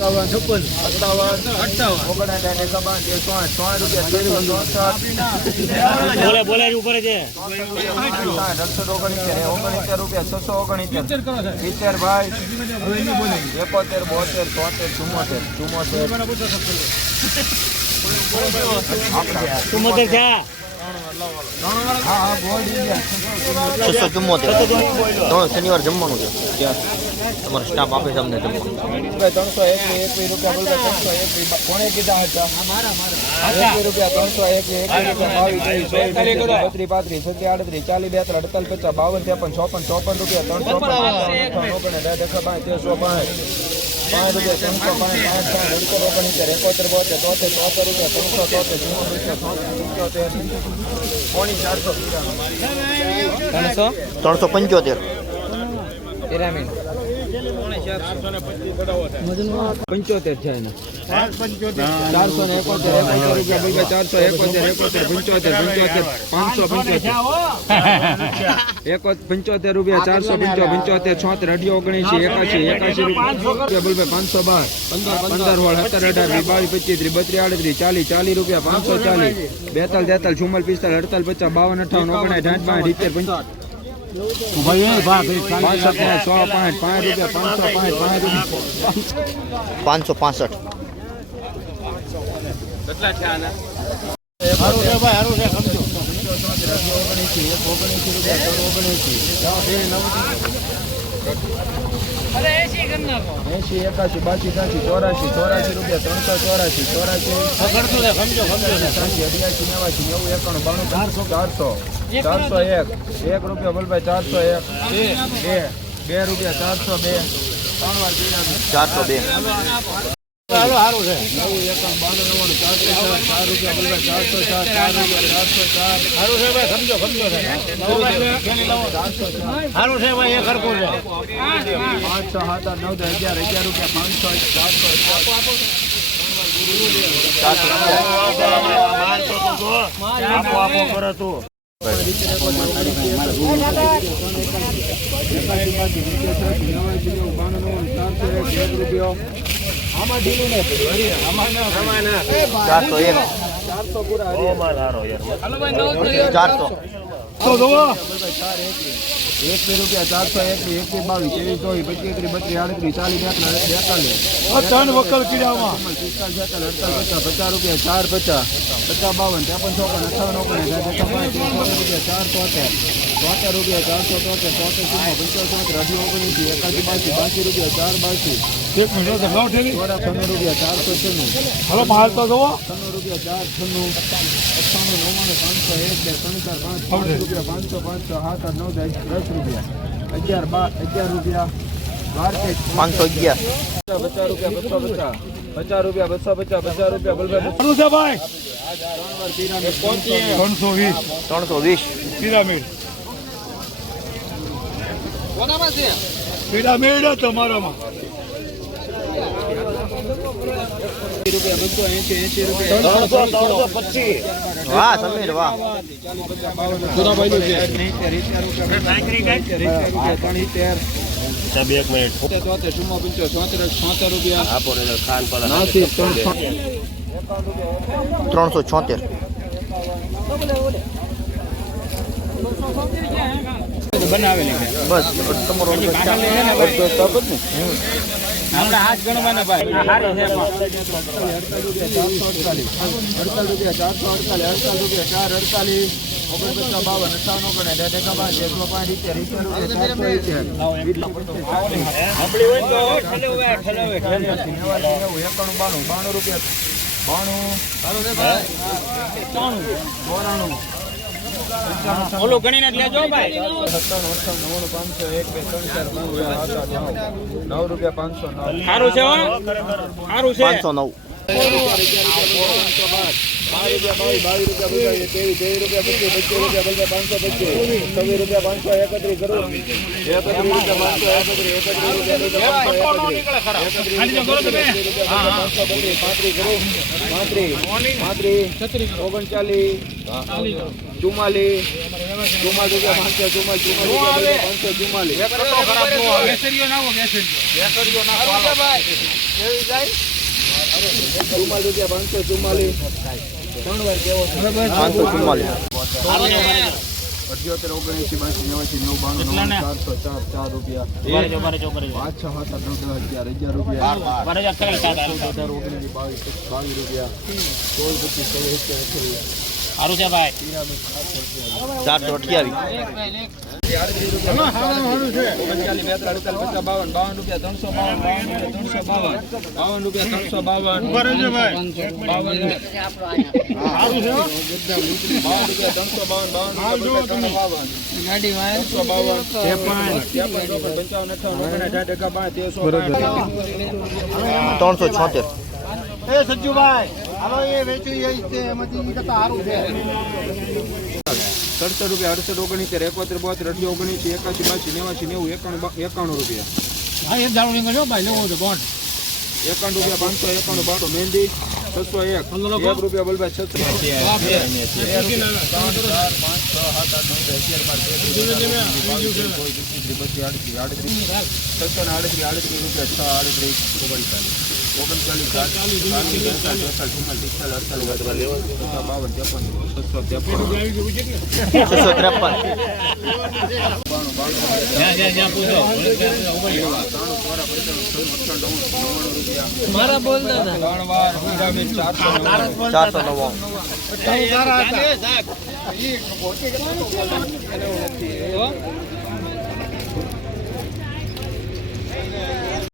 છપ્પન. સત્તાવન અઠાવન રૂપિયા છસો ચોસઠ બોલે બોલે ઉપર છે. સાઠ અડસઠ ઓગણીસેર ઓગણીસેર રૂપિયા છસો ઓગણીસેર સિત્તેર ભાઈ એકોતેર બોતેર તોતેર ચુમ્મોતેર ચુમ્મોતેર ચુમ્મોતેર છે. હા હા બોલ દીધા છસો ચુમ્મોતેર. શનિવાર જમવાનું છે. તમારો સ્ટાફ આપે તમને અમને ત્રણસો એક રૂપિયા કોણે કીધા હતા? એક રૂપિયા ત્રણસો એક રૂપિયા બત્રીસ પાંત્રીસ સત્તી આડત્રીસ ચાલીસ બેત્રીસ અડતાલીસ પચાસ બાવન ત્રેપન ચોપન ચોપન રૂપિયા ત્રણસો ઓગણ દસ પાંચ પાંચ. પાંચ રૂપિયા ત્રણસો પાંચ પાંચ પાંચ અડસો ઓગણીસેર એકોતેર બોતેર તોતેર ચોતેર રૂપિયા ત્રણસો તોતેર પંચોતેર પોણી ચારસો. ત્રણસો? ત્રણસો પંચોતેર. પિરામિડ. પંચોતેર છે એના. ચારસો ને એકોતેર. એકોતેર રૂપિયા ચારસો એકોતેર એકોતેર પંચોતેર પંચોતેર પાંચસો પંચોતેર. એકો પંચોતેર રૂપિયા ચારસો પંચો પંચોતેર છોતેર અઢીઓ ઓગણીસી એકાસી એકાસી રૂપિયા. પાંચસો બાર. પંદર પંદર વાળ સત્તર અઢાર બાવીસ પચીસ ત્રીસ બત્રીસ આડત્રીસ ચાલીસ ચાલીસ રૂપિયા પાંચસો ચાલીસ. બેતાલ તેતાલ ચુમ્માલ પિસ્તાલ અડતાલ પચાસ બાવન અઠાવન ઓગણાઠ આઠ પાંચ ઇત્તેર પંચાવન પાંચસો પાંચ સો પાંચ પાંચ રૂપિયા પાંચસો એસી એકાશી બાસી ત્યાંસી ચોરાશી ચોરાશી રૂપિયા ત્રણસો ચોરાશી ચોરાશી. ત્યાંસી અઢિયાસી નેવાસી નેવું એકાણું બાણું ચારસો ચારસો. ચારસો એક. એક રૂપિયા બોલભાઈ ચારસો એક. બે. બે. રૂપિયા ચારસો બે. ત્રણ વાર ચારસો બે. એકાણું બાણું નવ્વાણું ચારસો ચાર રૂપિયા ચારસો ચાર ચાર રૂપિયા ચારસો ચાર સારું છે ભાઈ એ ખરખું છે. પાંચસો સાત આઠ નવ દસ અગિયાર અગિયાર રૂપિયા પાંચસો ચારસો આપો આપો, કરો આમાં ઢીલું નથી ચારસો એક. ચારસો પૂરા ઓ માલ હારો યાર. રૂપિયા ચારસો એકવીસ એકવીસ બાવીસ. ત્રેવીસ ચોવીસ પચીસ ત્રીસ બત્રીસ આડત્રીસ ચાલીસ બેતાલીસ બેતાલીસ. ત્રણ વકલ કીડામાં પિસ્તાલીસ છેતાલીસ અડતાલીસ પચાસ પચાસ રૂપિયા ચાર પચાસ. પચાસ બાવન ત્રેપન ચોપન અઠાવન ઓગણીસ રૂપિયા ચાર તોતેર તોતેર રૂપિયા ચારસો તોતેર તોતેર ચુમ્મો પંચોતેર અઢી ઓગણીસી એકાસી બાસી બાસી રૂપિયા ચાર બાસી. એક મિનિટ ભાવ ઠેલી. ચોરા છન્નું રૂપિયા ચારસો છન્નું. હલો માલ તો જોવો છન્નું રૂપિયા ચાર છન્નું. અઠ્ઠાણું નવ્વાણું પાંચસો એક બે ત્રણ ચાર પાંચ પાંચ રૂપિયા પાંચસો પાંચસો સાત આઠ નવ દસ દસ રૂપિયા. અગિયાર બાર અગિયાર રૂપિયા. પાંચસો અગિયાર. પચાસ રૂપિયા બસો પચાસ. પચાસ રૂપિયા બસો પચાસ પચાસ રૂપિયા બલભાઈ છે ત્રણસો વીસ. ત્રણસો વીસ. પિરામિડ. પિરામિડ તમારામાં રૂપિયા બસો એસી એસી રૂપિયા વાહ સમીર વાહ. સાહેબ એક મિનિટ આપો ને ખાન પાલા છે. બસ તમારો હાથ ગણવાના ભાઈ. હારી છે ચારસો અડતાલીસ અડતાલીસ રૂપિયા ચાર અડતાલીસ ઓગણપચાસ બાવન અઠાવન ઓગણ પાંચ એકસો પાંચ એકાણું બાણું બાણું રૂપિયા. બાણું. ચોરાણું. ઓલું ગણીને લેજો ભાઈ સત્તાણું અઠાણું નવ્વાણું પાંચસો એક બે ત્રણ ચાર પાંચ નવ રૂપિયા પાંચસો નવ સારું છે સારું છે પાંચસો નવ ઓગણચાલીસ ચુમ્માલીસ ચુમ્માલીસ રૂપિયા પાંચસો ચુમ્માલીસ ચુમ્માલીસ પાંચસો ચુમ્માલીસ ચુમ્માલીસ રૂપિયા પાંચસો ચુમ્માલીસ પાંચસો ચુમ્માલીસ અઠ્યોતેર ઓગણએંસી બાસી નેવાસી નવ બાણું ચારસો ચાર ચાર રૂપિયા પાંચ છ સાત આઠ નવ દસ અગિયાર રૂપિયા અઢાર ઓગણીસ બાવીસ બાવીસ રૂપિયા સોળ પચીસ છવ્વીસ અઠ્યાવીસ ચારસો અઠ્યાવીસ. ત્રણસો છોતેર. એ સજ્જુભાઈ હાલો એ વેચી એમાંથી કરતા સારું છે. સડસઠ રૂપિયા અડસઠ ઓગણીસેર એકોતેર બોતેર અઢી ઓગણીસ એકાસી બાસી નેવાસી નેવું એકાણું એકાણું રૂપિયા હા એક દાડો નીકળ્યો ભાઈ લેવો છે બોન્ડ એકાણું રૂપિયા પાંચસો એકાણું બાણસો મહેંદી છસો એક એક રૂપિયા બોલભાઈ છસો છસો ને આડત્રીસ આડત્રીસ રૂપિયા છ આડત્રીસ ઓગણચાલીસ છસો ત્રેપન મારા બોલ ત્રણ વાર પિરામિડ ચારસો નવ્વાણું.